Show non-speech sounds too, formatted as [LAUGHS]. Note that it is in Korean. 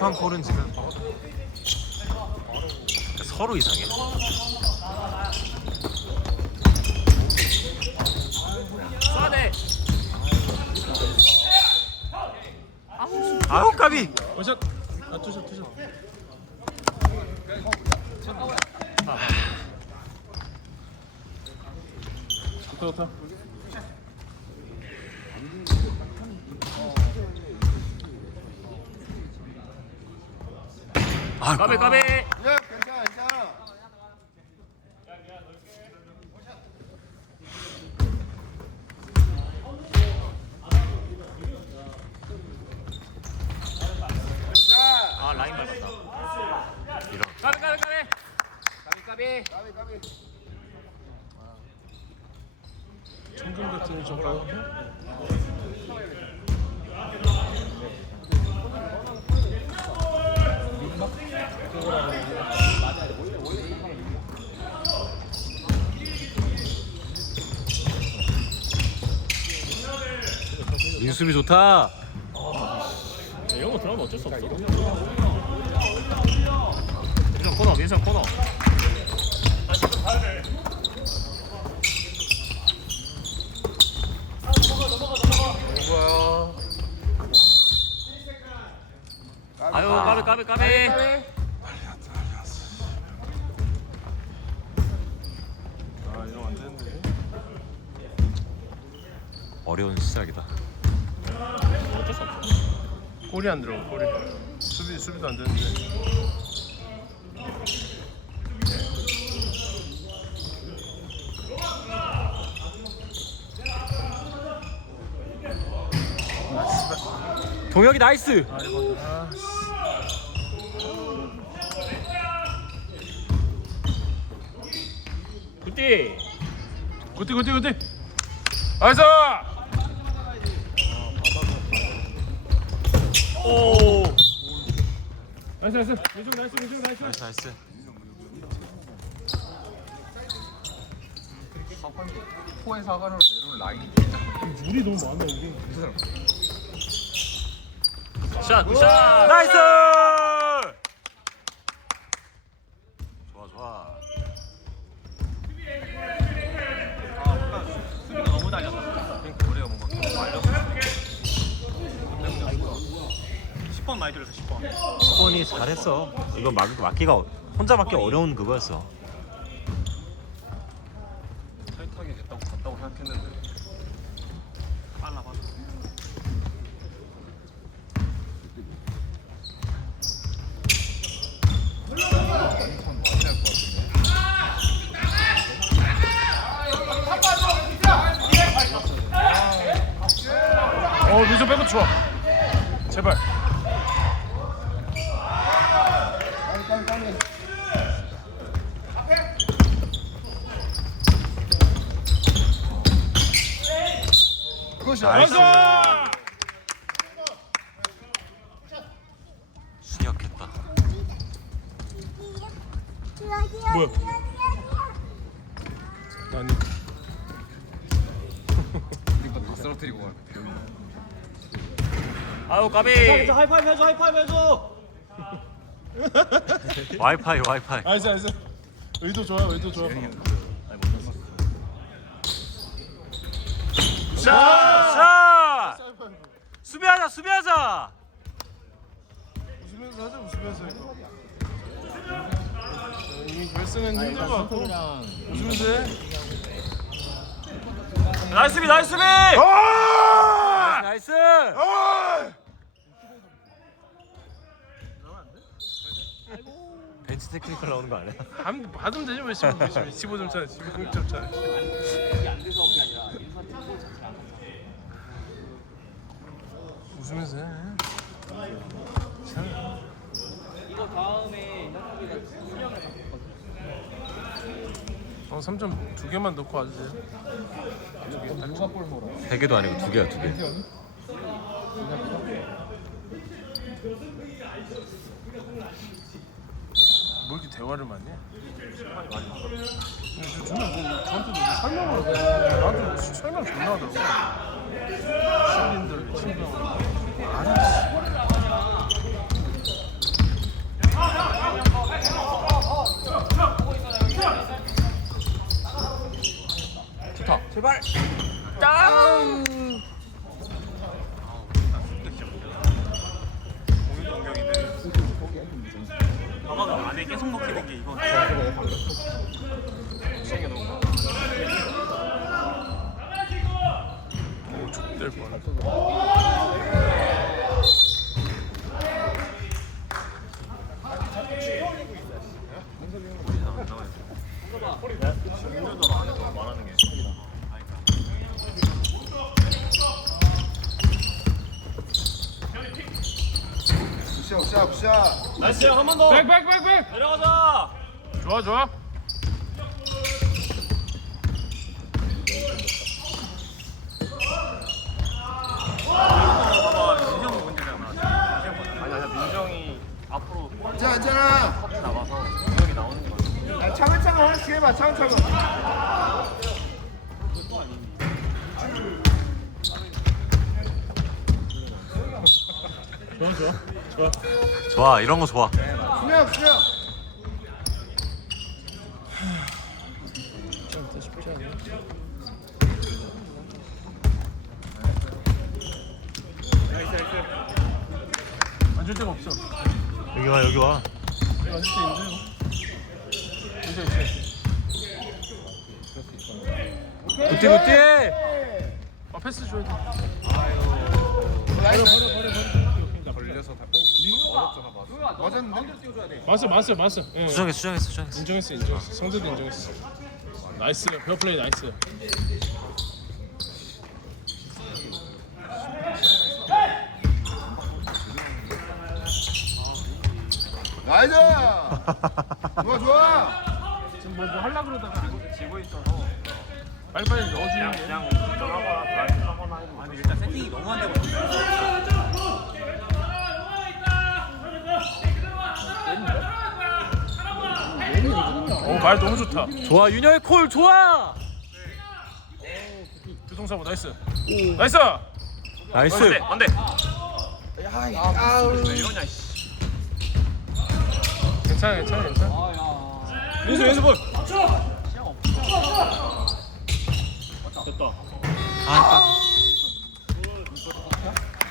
심판 콜은 지금 서로 이상해. 아우 까비. 원샷. 아 투샷 투샷. 좋다 좋다. 아 까비 까비. 예, 괜찮아, 괜찮아. 자, 아 라인 밟았다. 까비 까비 까비. 까비 까비. 가비, 가비. 청금 같은 저거. 수비 좋다. 이런 거 들어가면 어쩔 수 없어. 민선 코너 민선 코너. 아유 까비 까비 까비. 아 이러면 안 되는데. 어려운 시작이다. 어쩔 수 없어. 골이 안 들어가 골이. 수비 수비도 안 되는데. 동혁이 나이스. 아 이거 아. 굿디. 굿띠 굿띠 굿띠. 나이스. 오. 나이스 나이스. 왼쪽 나이스 왼쪽 나이스. 나이스 나이스. 포에서 하관으로 내려온 라인. 물이 너무 많네 우리. 샷 굿샷. 나이스. 좋아 좋아. 수비가 너무 달렸다. 우리가 뭔가 계속 말렸어. 10번 많이 들어서 10번. 수건이 잘했어. 이거 막 막기가 어- 혼자 막기 어려운 그거였어. 타이트하게 됐다고 갔다고 생각했는데. 빨라 빨라. 어 민서 빼고 좋아. 제발. 까비, 까비, 까비. 그것이 나이스. 순역했다. 뭐야? 아니. 이거 다 쓰러뜨리고 갈 거야. 아유 까비. 하이파이브 해줘 하이파이브 해줘 [LAUGHS] 와이파이 와이파이. 나이스 나이스. 의도 좋아 의도 좋아. 자. 수비하자. 웃으면서 하자 웃으면서 이거. 이미 결승은 힘든 거 같고 웃으면서 해. 나이스 수비 나이스 수비. 나이스. 벤치 테크니컬 나오는 거 아니야? 한 받으면 되지 왜 15, 15점 차네 15점 차네 웃으면서 해. 이거 다음에 현욱이가 수령을 어 3점 두 개만 넣고 와주세요. 누가 볼 몰아? 세 개도 아니고 두 개야 두 개. 뭐 이렇게 대화를 많이 해? 근데 저뭐 저한테도 뭐 설명을 해 나한테 뭐 설명 존나 하더라고. 신인들 친구형 좋다. 계속 먹히는 게 이거. 나이스 한번 더. 백백백백 내려가자. 좋아 좋아 봐봐 민정 문제잖아. 민정이 앞으로 괜찮아 괜찮아 나와서 민정이 나오는 거야. 야, 하나씩 해봐 차근차근 좋아 좋아. 좋아. 좋아 이런 거 좋아. 수명 수명 진짜 쉽지 않네 앉을 데가 없어. 여기 와 여기 와. 앉을 데 있어요 있어 있어 굿띠 굿띠. 아 패스 줘야 돼. 맞았는데? 맞어 맞어 맞어 응. 수정했어 수정했어 수정했어. 인정했어 인정했어. 성대도 인정했어. 나이스. 페어 플레이 나이스. 나이스! [LAUGHS] 좋아 좋아! 지금 뭐, 뭐 하려고 그러다가 지고 있어서 빨리 빨리 넣어주는 게. 그냥 운전하거나 드라이브 하거나 해도 아니 일단 세팅이 너무 안 되고 있어. 어말 너무 좋다. 좋아 윤영의 콜 좋아! 교통사고 나이스. 나이스! 나이스. 안돼 안돼. 왜 이러냐 씨. 괜찮아 괜찮아 괜찮아. 연습 연습 볼. 됐다. 아